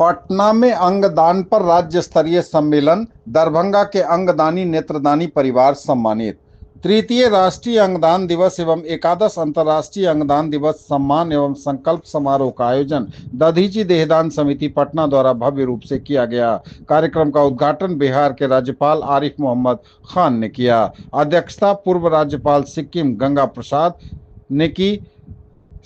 पटना में अंगदान पर राज्य स्तरीय सम्मेलन, दरभंगा के अंगदानी नेत्रदानी परिवार सम्मानित। तृतीय राष्ट्रीय अंगदान दिवस एवं एकादश अंतर्राष्ट्रीय अंगदान दिवस सम्मान एवं संकल्प समारोह का आयोजन दधीचि देहदान समिति पटना द्वारा भव्य रूप से किया गया। कार्यक्रम का उद्घाटन बिहार के राज्यपाल आरिफ मोहम्मद खान ने किया। अध्यक्षता पूर्व राज्यपाल सिक्किम गंगा प्रसाद ने की।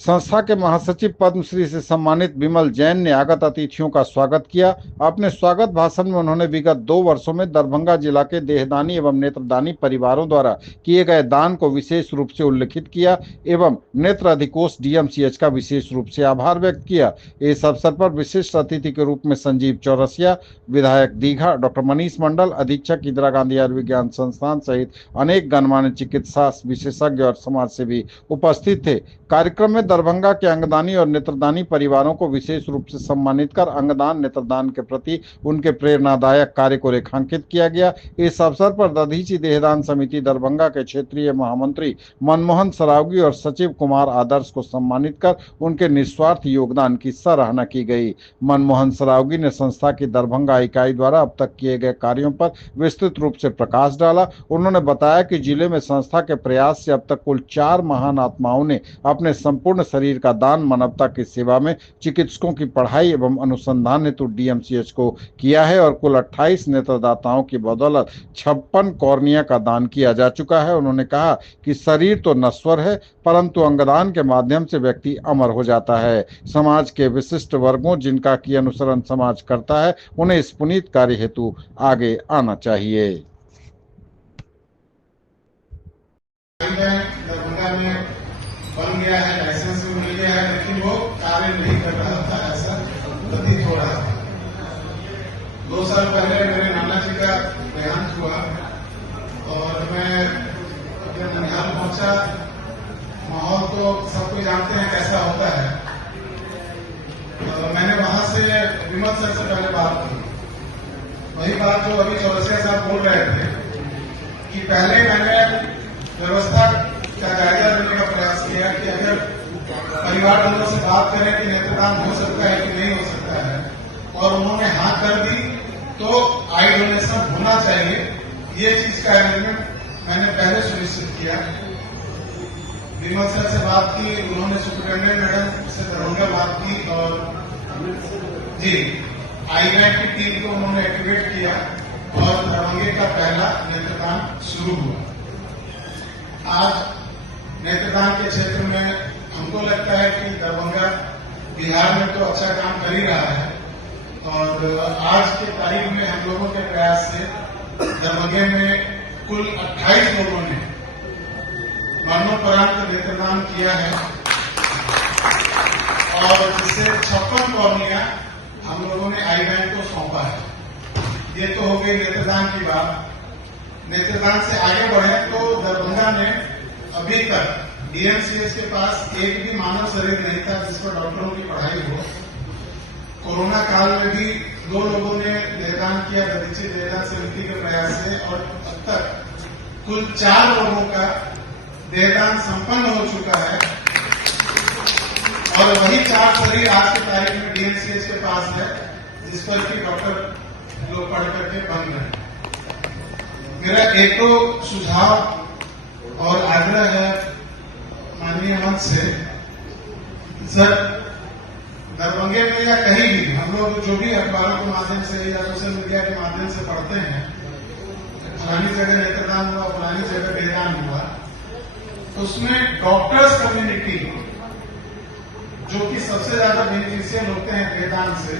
संस्था के महासचिव पद्मश्री से सम्मानित विमल जैन ने आगत अतिथियों का स्वागत किया। अपने स्वागत भाषण में उन्होंने विगत 2 वर्षों में दरभंगा जिला के देहदानी एवं नेत्रदानी परिवारों द्वारा किए गए दान को विशेष रूप से उल्लेखित किया एवं नेत्र अधिकोष डीएमसीएच का विशेष रूप से आभार व्यक्त किया। इस अवसर पर विशिष्ट अतिथि के रूप में संजीव चौरसिया, विधायक दीघा, डॉक्टर मनीष मंडल, अधीक्षक इंदिरा गांधी आयुर्विज्ञान संस्थान सहित अनेक गणमान्य चिकित्सा विशेषज्ञ और समाज सेवी उपस्थित थे। कार्यक्रम में दरभंगा के अंगदानी और नेत्रदानी परिवारों को विशेष रूप से सम्मानित कर अंगदान नेत्रदान के प्रति उनके प्रेरणादायक कार्य को रेखांकित किया गया। इस अवसर पर दधीचि देहदान समिति दरभंगा के क्षेत्रीय महामंत्री मनमोहन सरावगी और सचिव कुमार आदर्श को सम्मानित कर उनके निस्वार्थ योगदान की सराहना की गई। मनमोहन सरावगी ने संस्था की दरभंगा इकाई द्वारा अब तक किए गए कार्यों पर विस्तृत रूप से प्रकाश डाला। उन्होंने बताया कि जिले में संस्था के प्रयास से अब तक कुल 4 महान आत्माओं ने अपने संपूर्ण शरीर का दान मानवता की सेवा में चिकित्सकों की पढ़ाई एवं अनुसंधान हेतु डीएमसीएच को किया है और कुल 28 नेत्रदाताओं की बदौलत 56 कॉर्निया का दान किया जा चुका है। उन्होंने कहा कि शरीर तो नश्वर है, परंतु अंगदान के माध्यम से व्यक्ति अमर हो जाता है। समाज के विशिष्ट वर्गों जिनका की अनुसरण समाज करता है, उन्हें इस पुनीत कार्य हेतु आगे आना चाहिए। बन गया है, लाइसेंस भी मिल गया है, लेकिन वो कार्य नहीं कर रहा था, ऐसा प्रतीत हो रहा था। 2 साल पहले मेरे नाना जी का देहांत हुआ और मैं जब ननिहाल पहुंचा, माहौल तो सब कोई जानते हैं कैसा होता है। मैंने वहां से विमल सर से पहले बात की, वही बात जो अभी चौरसिया साहब बोल रहे थे कि पहले मैंने व्यवस्था का जायजा लेने का प्रयास किया कि अगर परिवार वालों से बात करें कि नेत्रदान हो सकता है कि नहीं हो सकता है, और उन्होंने हाँ कर दी तो आई डोनेशन होना चाहिए। ये चीज का एलिमेंट मैंने पहले सुनिश्चित किया। विमल सर से बात की, उन्होंने सुप्रिंटेंडेंट मैडम से दरभंगा बात की और जी आईलैंड की टीम को उन्होंने एक्टिवेट किया और दरभंगे का पहला नेत्रदान शुरू हुआ। आज नेत्रदान के क्षेत्र में हमको लगता है कि दरभंगा बिहार में तो अच्छा काम कर ही रहा है और आज के तारीख में हम लोगों के प्रयास से दरभंगे में कुल 28 लोगों ने मरणोपरांत नेत्रदान किया है और जिससे 56 कॉर्निया हम लोगों ने आई बैंक को सौंपा है। ये तो हो गई नेत्रदान की बात। नेत्रदान से आगे बढ़े तो दरभंगा में अभी तक डीएमसीएच के पास एक भी मानव शरीर नहीं था जिस पर डॉक्टरों की पढ़ाई हो। कोरोना काल में भी 2 लोगों ने देहदान किया दधीचि देहदान समिति के प्रयास से और अब तक कुल 4 लोगों का देहदान संपन्न हो चुका है और वही 4 शरीर आज की तारीख में डीएमसीएच के पास है जिस पर कि डॉक्टर लोग पढ़ करके बन रहे हैं। मेरा एक तो सुझाव और आग्रह है माननीय मंच से, सर दरभंगे में या कहीं भी हम लोग जो भी अखबारों के माध्यम से या सोशल मीडिया के माध्यम से पढ़ते हैं फलानी जगह नेत्रदान हुआ, फलानी जगह देहदान हुआ, उसमें डॉक्टर्स कम्युनिटी जो कि सबसे ज्यादा बेनिफिशियल होते हैं देहदान से,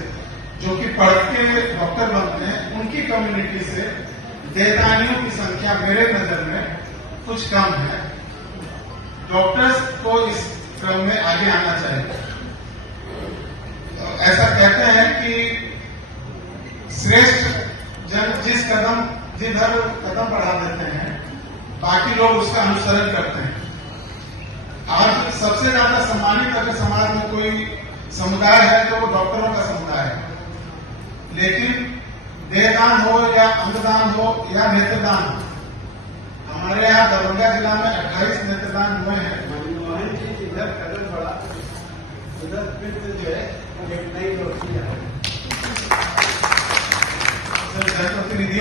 जो कि पढ़ के डॉक्टर बनते हैं, उनकी कम्युनिटी से देहदानियों की संख्या मेरे नजर में कुछ कम है। डॉक्टर्स को इस क्रम में आगे आना चाहिए। ऐसा कहते हैं कि श्रेष्ठ जन जिधर कदम बढ़ा देते हैं बाकी लोग उसका अनुसरण करते हैं। आज सबसे ज्यादा सम्मानित अगर समाज में कोई समुदाय है तो वो डॉक्टरों का समुदाय है, लेकिन देहदान हो या अंगदान हो या नेत्रदान हो, हमारे यहाँ दरभंगा जिला में 28 नेत्रदान हुए हैं। इधर कदम बढ़ा, उधर फिर जो है एक नई रोशनी है।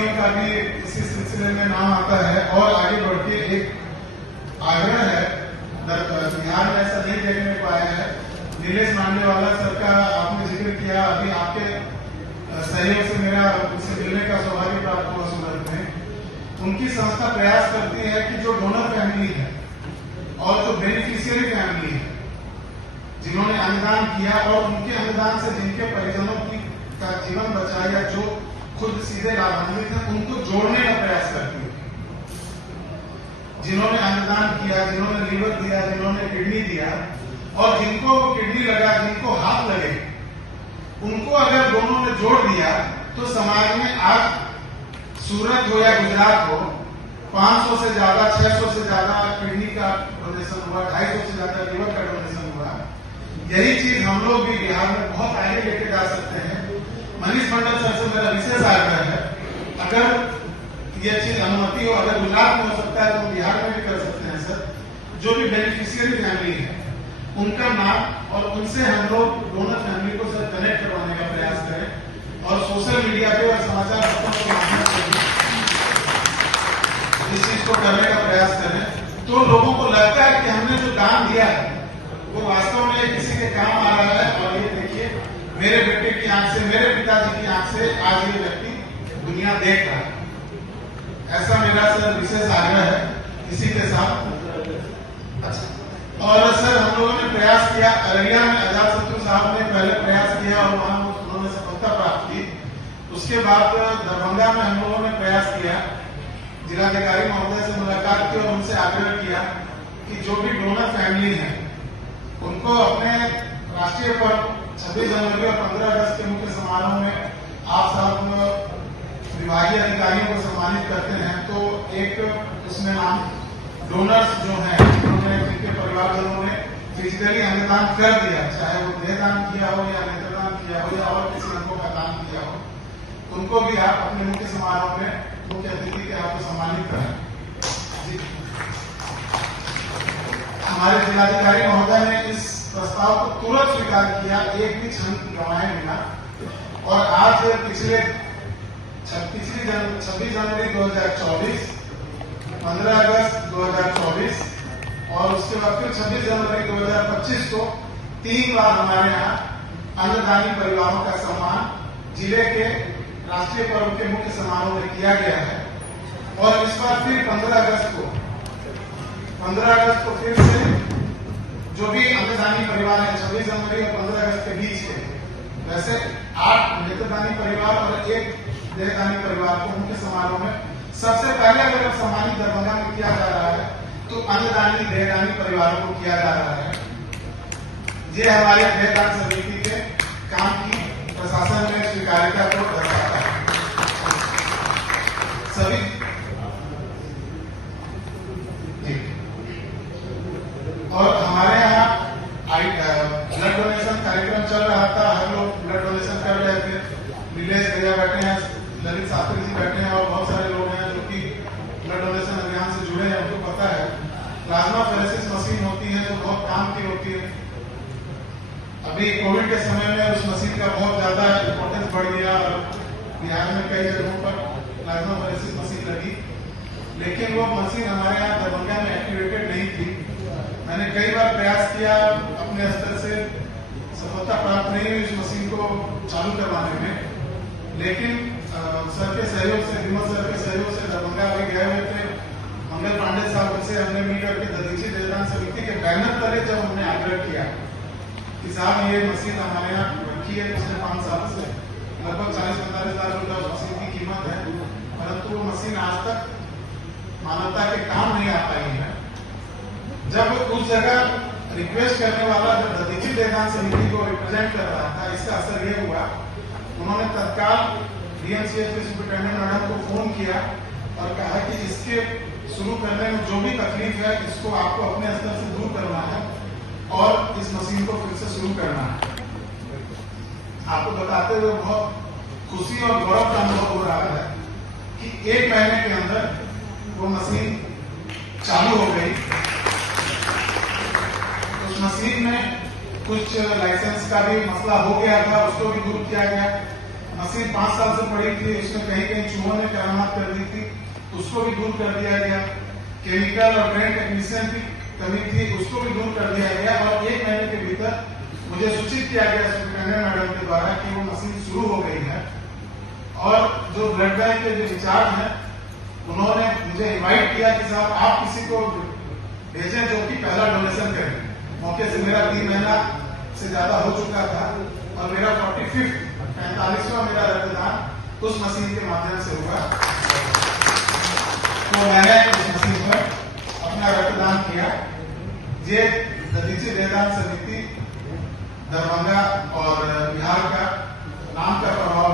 भाइयों का भी इसी सिलसिले में नाम आता है और आगे बढ़ के एक आग्रह है। बिहार में ऐसा नहीं देखने को आया है। नीलेश मांडेवाला सर का आपने जिक्र किया, अभी आपके सहयोग से मेरा उनसे मिलने का सौभाग्य प्राप्त हुआ सूरत में। उनकी संस्था प्रयास करती है कि जो डोनर फैमिली है और जो बेनिफिशियरी फैमिली है, जिन्होंने अंगदान किया और उनके अंगदान से जिनके परिजनों की का जीवन बचा या जो खुद सीधे लाभान्वित है, उनको जोड़ने का प्रयास करती है। जिन्होंने अंगदान किया, जिन्होंने लीवर दिया, जिन्होंने किडनी दिया और जिनको किडनी लगा, जिनको हाथ लगे, उनको अगर दोनों ने जोड़ दिया तो समाज में आज सूरत हो या गुजरात हो, 500 से ज्यादा, 600 से ज्यादा किडनी का डोनेशन हुआ, 250 से ज्यादा लीवर का डोनेशन हुआ। यही चीज हम लोग भी बिहार में बहुत आगे लेके जा सकते हैं। मनीष मंडल सर से मेरा विशेष आग्रह है, अगर ये चीज अनुमति हो, अगर गुजरात में हो सकता है तो बिहार में भी कर सकते हैं सर। जो भी बेनिफिशियरी फैमिली है उनका नाम और उनसे हम लोग डोनर फैमिली को सर कनेक्ट करवाने का प्रयास करें और सोशल मीडिया पे और समाचार पत्रों के माध्यम से इस चीज को करने का प्रयास करें। तो लोगों को लगता है कि हमने जो दान दिया है वो वास्तव में किसी के काम आ रहा है। और ये देखिए, मेरे बेटे की आंख से, मेरे पिताजी की आंख से आज ये व्यक्ति दुनिया देख रहा है। ऐसा मेरा सर विशेष आग्रह है इसी के साथ। अच्छा, और सर हम लोगों ने प्रयास किया, अररिया में आजाद शत्रु साहब ने पहले प्रयास किया और वहां उन्होंने सफलता प्राप्त की। उसके बाद दरभंगा में हम लोगों ने प्रयास किया, जिलाधिकारी महोदय से मुलाकात की और उनसे आग्रह किया कि जो भी डोनर फैमिली है उनको अपने राष्ट्रीय पर्व 26 जनवरी और 15 अगस्त के मुख्य समारोह में आप सब विभागीय अधिकारियों को सम्मानित करते हैं, तो एक उसमें नाम डोनर्स जो हैं, उन्होंने जिनके परिवारजनों ने फिजिकली अंगदान कर दिया, चाहे वो देहदान किया हो या नेत्रदान किया हो या और किसी अंगों का दान किया हो, उनको भी आप अपने मुख्य समारोह में मुख्य अतिथि के आपको सम्मानित करें। हमारे जिलाधिकारी महोदय ने इस प्रस्ताव को तुरंत स्वीकार किया, एक भी क्षण गंवाए बिना। और आज पिछले 26 जनवरी 2024, 15 अगस्त 2024 और उसके बाद फिर 26 जनवरी 2025 को 3 बार हमारे यहाँ अन्नदानी परिवारों का सम्मान जिले के राष्ट्रीय पर्व के मुख्य समारोह में किया गया है। और इस बार फिर 15 अगस्त को फिर से जो भी अन्नदानी परिवार है 26 जनवरी और 15 अगस्त के बीच के, वैसे 8 नेत्रदानी परिवार और 1 देहदानी परिवार को मुख्य समारोह में सबसे पहले अगर सम्मानित दरभंगा में किया जा रहा है तो अन्नदानी देहदानी परिवारों को किया जा रहा है। ये हमारे देहदान समिति के काम की प्रशासन में स्वीकार्यता को दर्शाता है। सभी और हमारे यहाँ ब्लड डोनेशन कार्यक्रम चल रहा था, हम लोग ब्लड डोनेशन कर रहे थे। नीलेश भैया बैठे हैं, ललित शास्त्री जी बैठे हैं और बहुत सारे लोग हैं जो कि ब्लड डोनेशन अभियान से जुड़े हैं, उनको पता है। प्लाज्मा फेरेसिस मशीन होती है जो बहुत काम की होती है। अभी कोविड के समय में उस मशीन का बहुत ज्यादा इम्पोर्टेंस बढ़ गया और बिहार में कई जगहों पर प्लाज्मा फेरेसिस मशीन लगी, लेकिन वो मशीन हमारे यहाँ दरभंगा में एक्टिवेटेड नहीं थी। मैंने कई बार प्रयास किया, अपने स्तर से सफलता प्राप्त नहीं हुई उस मशीन को चालू करवाने में, लेकिन सर के सहयोग से, विमल सर के सहयोग से दरभंगा भी गए हुए थे। मंगल पांडे साहब से हमने मिलकर के दधीची देहदान समिति के बैनर तले जब हमने आग्रह किया कि साहब ये मशीन हमारे यहाँ रखी है पिछले 5 साल से, लगभग 40-45 लाख रुपए उस मशीन की कीमत है, परंतु वो मशीन आज तक मानवता के काम नहीं आ पाई है। जब उस जगह रिक्वेस्ट करने वाला जब दधीची देहदान समिति को रिप्रेजेंट कर रहा था, इसका असर ये हुआ, उन्होंने तत्काल डीएमसीएच सुपरिटेंडेंट मैडम को फोन किया और कहा कि इसके शुरू करने में जो भी तकलीफ है इसको आपको अपने स्तर से दूर करना है और इस मशीन को फिर से शुरू करना है। आपको बताते हुए बहुत खुशी और गौरव का अनुभव हो रहा है कि 1 महीने के अंदर वो मशीन चालू हो गई। उस मशीन में कुछ लाइसेंस का भी मसला हो गया था, उसको भी दूर किया गया मशीन 5 साल से पड़ी थी, उसमें कहीं कहीं चूहों ने करामात कर दी थी, उसको भी दूर कर दिया गया। केमिकल और ब्रेन टेक्नीशियन की कमी थी, उसको भी दूर कर दिया गया और 1 महीने के भीतर मुझे सूचित किया गया सुप्रिंटेंडेंट मैडम के द्वारा कि वो मशीन शुरू हो गई है। और जो ब्लड बैंक के जो इंचार्ज हैं उन्होंने मुझे इनवाइट किया कि साहब आप किसी को भेजें जो कि पहला डोनेशन करें। मौके से मेरा 3 महीना से ज्यादा हो चुका था और मेरा 45वां मेरा रक्तदान उस मशीन के माध्यम से हुआ। तो मैंने उस मशीन पर अपना रक्तदान किया। ये नतीजे देदान समिति दरभंगा और बिहार का नाम का प्रभाव